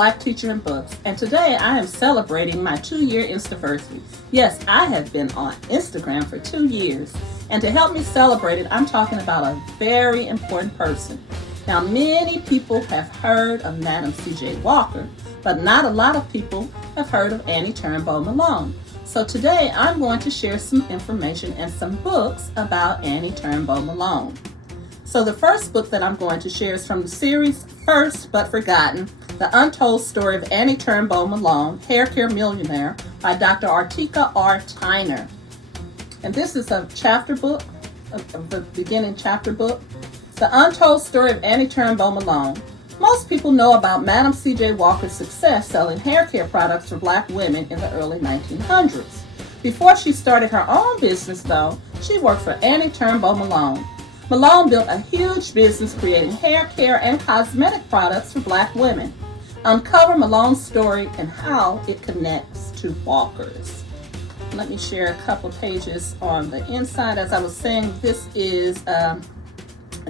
life teacher in books, and today I am celebrating my 2-year Instaversary. Yes, I have been on Instagram for 2 years, and to help me celebrate it, I'm talking about a very important person. Now, many people have heard of Madam C.J. Walker, but not a lot of people have heard of Annie Turnbo Malone. So today I'm going to share some information and some books about Annie Turnbo Malone. So the first book that I'm going to share is from the series First But Forgotten, The Untold Story of Annie Turnbo Malone, Hair Care Millionaire by Dr. Artika R. Tyner. And this is a chapter book, the beginning chapter book. The Untold Story of Annie Turnbo Malone. Most people know about Madam C.J. Walker's success selling hair care products for Black women in the early 1900s. Before she started her own business, though, she worked for Annie Turnbo Malone. Malone built a huge business creating hair care and cosmetic products for Black women. Uncover Malone's story and how it connects to Walker's. Let me share a couple pages on the inside. As I was saying, this is a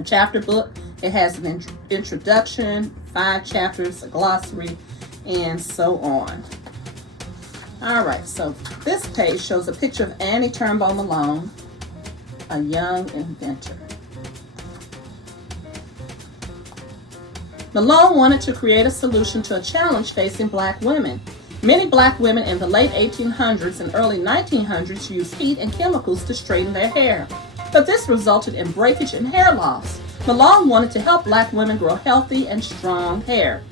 chapter book. It has an introduction, 5 chapters, a glossary, and so on. All right, so this page shows a picture of Annie Turnbo Malone, a young inventor. Malone wanted to create a solution to a challenge facing Black women. Many Black women in the late 1800s and early 1900s used heat and chemicals to straighten their hair, but this resulted in breakage and hair loss. Malone wanted to help Black women grow healthy and strong hair.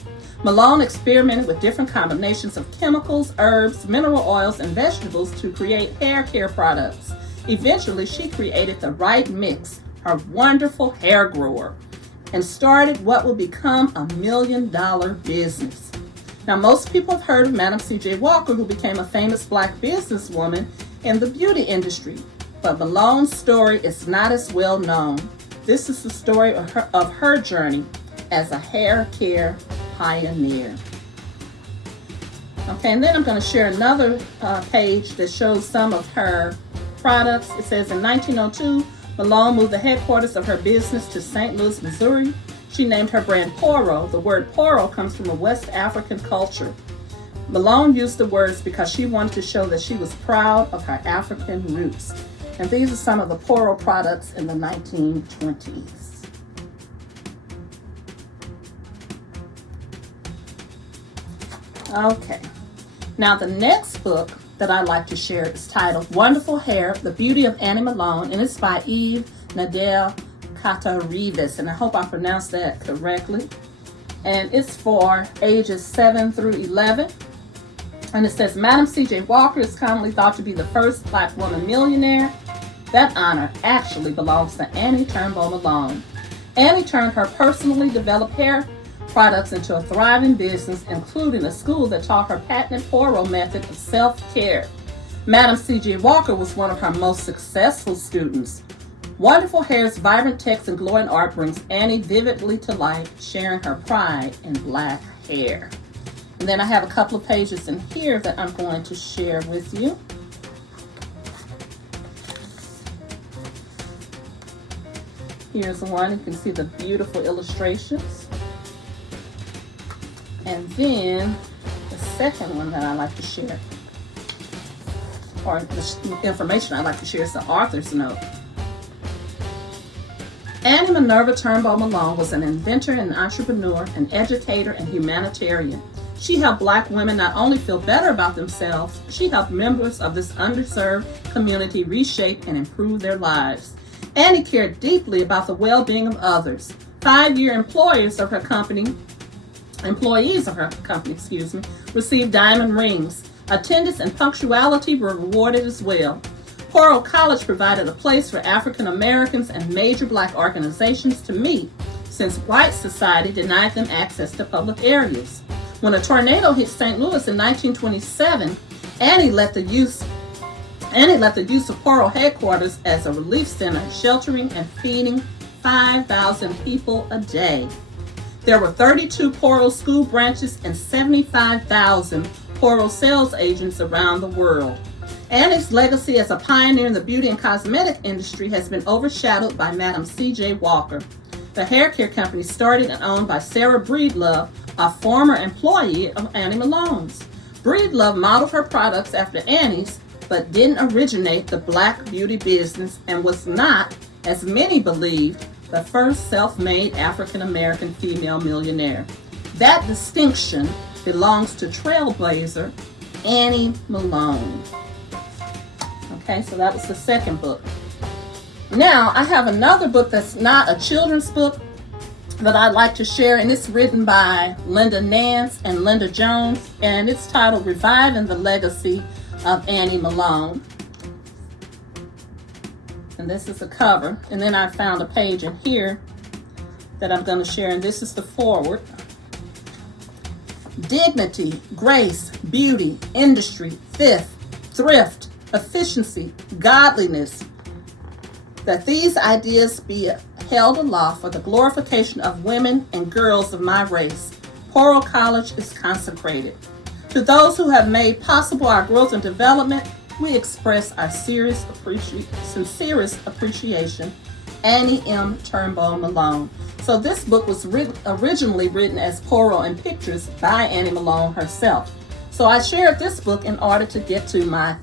Malone experimented with different combinations of chemicals, herbs, mineral oils, and vegetables to create hair care products. Eventually, she created the right mix, her wonderful hair grower, and started what would become a $1 million business. Now, most people have heard of Madam C.J. Walker, who became a famous Black businesswoman in the beauty industry, but Malone's story is not as well known. This is the story of her journey as a hair care pioneer. Okay, and then I'm going to share another page that shows some of her products. It says in 1902, Malone moved the headquarters of her business to St. Louis, Missouri. She named her brand Poro. The word Poro comes from a West African culture. Malone used the words because she wanted to show that she was proud of her African roots. And these are some of the Poro products in the 1920s. Okay, now the next book that I'd like to share is titled Wonderful Hair, The Beauty of Annie Malone, and it's by Eve Nadel Catarives, and I hope I pronounced that correctly. And it's for ages 7 through 11. And it says, Madam C.J. Walker is commonly thought to be the first Black woman millionaire. That honor actually belongs to Annie Turnbo Malone. Annie turned her personally developed hair products into a thriving business, including a school that taught her patented Poro method of self-care. Madam C.J. Walker was one of her most successful students. Wonderful Hair's vibrant text and glowing art brings Annie vividly to life, sharing her pride in Black hair. And then I have a couple of pages in here that I'm going to share with you. Here's one. You can see the beautiful illustrations. And then the second one that I like to share, or the information I like to share, is the author's note. Annie Minerva Turnbo Malone was an inventor and entrepreneur, an educator, and humanitarian. She helped Black women not only feel better about themselves, she helped members of this underserved community reshape and improve their lives. Annie cared deeply about the well-being of others. 5-year employees of her company, received diamond rings. Attendance and punctuality were rewarded as well. Poro College provided a place for African Americans and major Black organizations to meet, since white society denied them access to public areas. When a tornado hit St. Louis in 1927, Annie let the use of Poro headquarters as a relief center, sheltering and feeding 5,000 people a day. There were 32 Poro school branches and 75,000 Poro sales agents around the world. Annie's legacy as a pioneer in the beauty and cosmetic industry has been overshadowed by Madam C.J. Walker. the hair care company started and owned by Sarah Breedlove, a former employee of Annie Malone's. Breedlove modeled her products after Annie's, but didn't originate the black beauty business and was not, as many believed, the first self-made African-American female millionaire. That distinction belongs to trailblazer Annie Malone. Okay, so that was the second book. Now, I have another book that's not a children's book that I'd like to share, and it's written by Linda Nance and Linda Jones, and it's titled Reviving the Legacy of Annie Malone. And this is the cover, and then I found a page in here that I'm going to share, and this is the foreword. Dignity, grace, beauty, industry, thrift, efficiency, godliness, that these ideas be held aloft for the glorification of women and girls of my race. Poro College is consecrated. To those who have made possible our growth and development, we express our sincerest appreciation. Annie M. Turnbo Malone. So this book was originally written as Poro and Pictures by Annie Malone herself. So I shared this book in order to get to my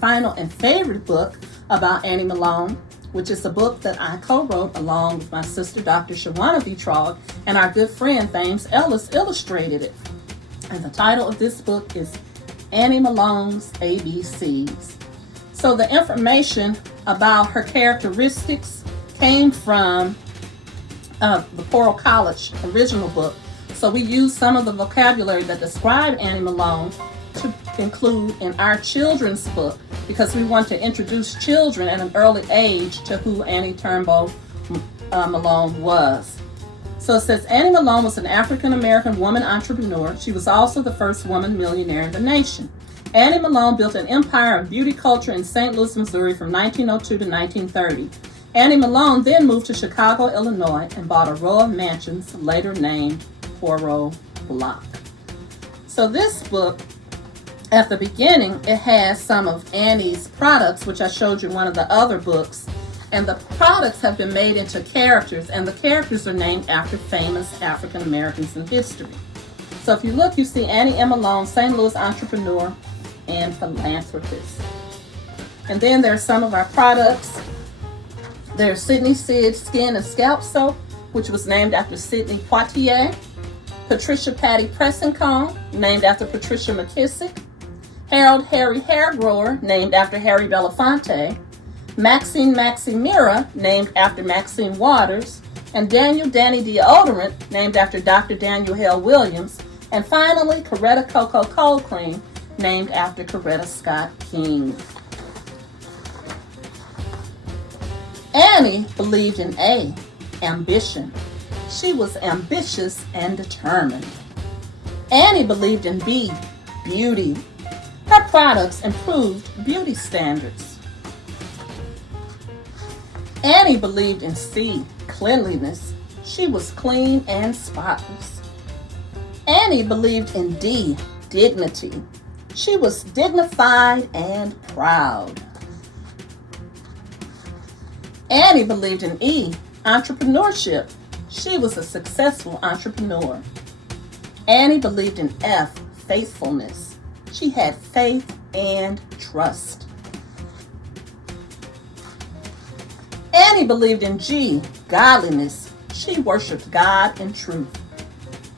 final and favorite book about Annie Malone, which is a book that I co-wrote along with my sister, Dr. Shawana Vitrog, and our good friend, Thames Ellis, illustrated it. And the title of this book is Annie Malone's ABCs. So the information about her characteristics came from the Poro College original book. So we used some of the vocabulary that described Annie Malone to include in our children's book, because we want to introduce children at an early age to who Annie Turnbo Malone was. So it says Annie Malone was an African-American woman entrepreneur. She was also the first woman millionaire in the nation. Annie Malone built an empire of beauty culture in St. Louis, Missouri from 1902 to 1930. Annie Malone then moved to Chicago, Illinois, and bought a row of mansions, later named Poro Block. So this book, at the beginning, it has some of Annie's products, which I showed you in one of the other books. And the products have been made into characters, and the characters are named after famous African Americans in history. So if you look, you see Annie M. Malone, St. Louis entrepreneur and philanthropist. And then there's some of our products. There's Sydney Sid Skin and Scalp Soap, which was named after Sidney Poitier. Patricia Patty Pressing Comb, named after Patricia McKissick. Harold Harry Hair Grower, named after Harry Belafonte. Maxine Maximira, named after Maxine Waters. And Daniel Danny Deodorant, named after Dr. Daniel Hale Williams. And finally, Coretta Cocoa Cold Cream, named after Coretta Scott King. Annie believed in A, ambition. She was ambitious and determined. Annie believed in B, beauty. Her products improved beauty standards. Annie believed in C, cleanliness. She was clean and spotless. Annie believed in D, dignity. She was dignified and proud. Annie believed in E, entrepreneurship. She was a successful entrepreneur. Annie believed in F, faithfulness. She had faith and trust. Annie believed in G, godliness. She worshiped God in truth.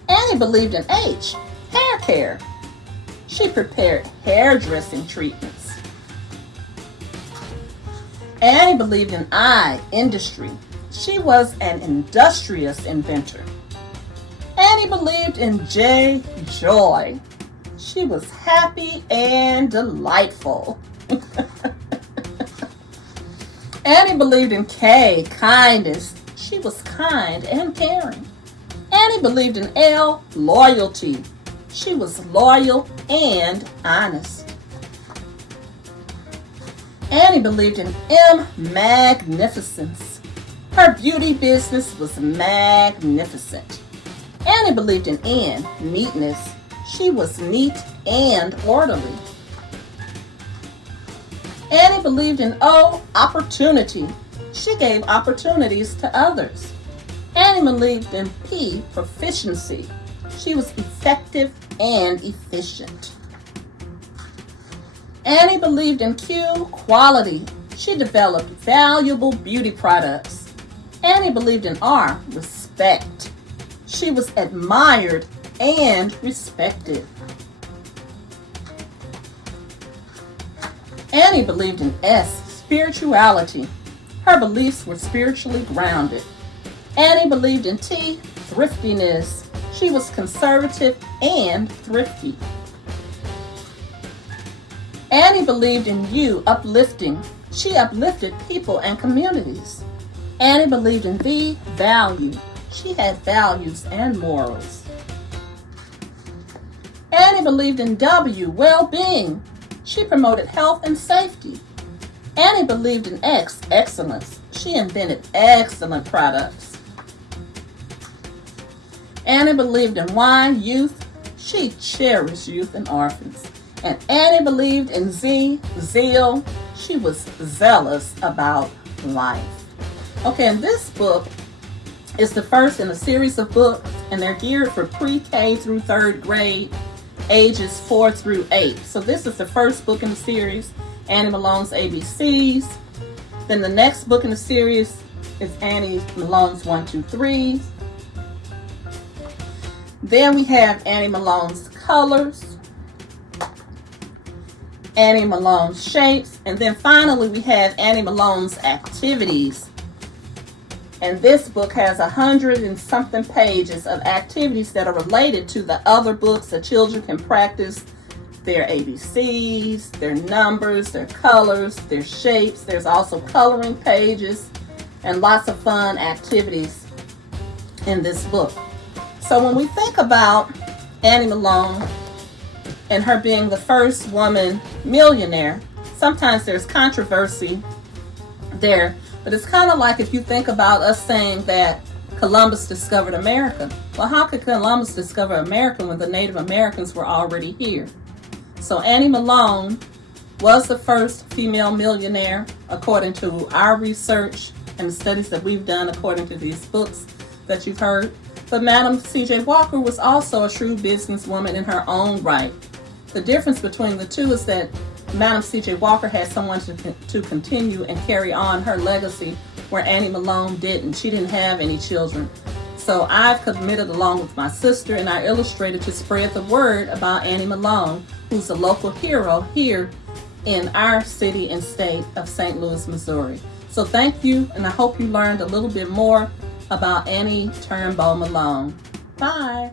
Annie believed in H, hair care. She prepared hairdressing treatments. Annie believed in I, industry. She was an industrious inventor. Annie believed in J, joy. She was happy and delightful. Annie believed in K, kindness. She was kind and caring. Annie believed in L, loyalty. She was loyal and honest. Annie believed in M, magnificence. Her beauty business was magnificent. Annie believed in N, neatness. She was neat and orderly. Annie believed in O, opportunity. She gave opportunities to others. Annie believed in P, proficiency. She was effective and efficient. Annie believed in Q, quality. She developed valuable beauty products. Annie believed in R, respect. She was admired and respected. Annie believed in S, spirituality. Her beliefs were spiritually grounded. Annie believed in T, thriftiness. She was conservative and thrifty. Annie believed in U, uplifting. She uplifted people and communities. Annie believed in V, value. She had values and morals. Annie believed in W, well-being. She promoted health and safety. Annie believed in X, excellence. She invented excellent products. Annie believed in Y, youth. She cherished youth and orphans. And Annie believed in Z, zeal. She was zealous about life. Okay, and this book is the first in a series of books, and they're geared for pre-K through third grade, ages 4 through 8. So this is the first book in the series, Annie Malone's ABCs. Then the next book in the series is Annie Malone's 1, 2, 3. Then we have Annie Malone's colors, Annie Malone's shapes, and then finally we have Annie Malone's activities. And this book has 100 and something pages of activities that are related to the other books that children can practice their ABCs, their numbers, their colors, their shapes. There's also coloring pages and lots of fun activities in this book. So when we think about Annie Malone and her being the first woman millionaire, sometimes there's controversy there, but it's kind of like if you think about us saying that Columbus discovered America. Well, how could Columbus discover America when the Native Americans were already here? So Annie Malone was the first female millionaire according to our research and the studies that we've done according to these books that you've heard. But Madam C.J. Walker was also a shrewd businesswoman in her own right. The difference between the two is that Madam C.J. Walker had someone to continue and carry on her legacy, where Annie Malone didn't. She didn't have any children. So I've committed along with my sister and our illustrator to spread the word about Annie Malone, who's a local hero here in our city and state of St. Louis, Missouri. So thank you, and I hope you learned a little bit more about Annie Turnbo Malone. Bye.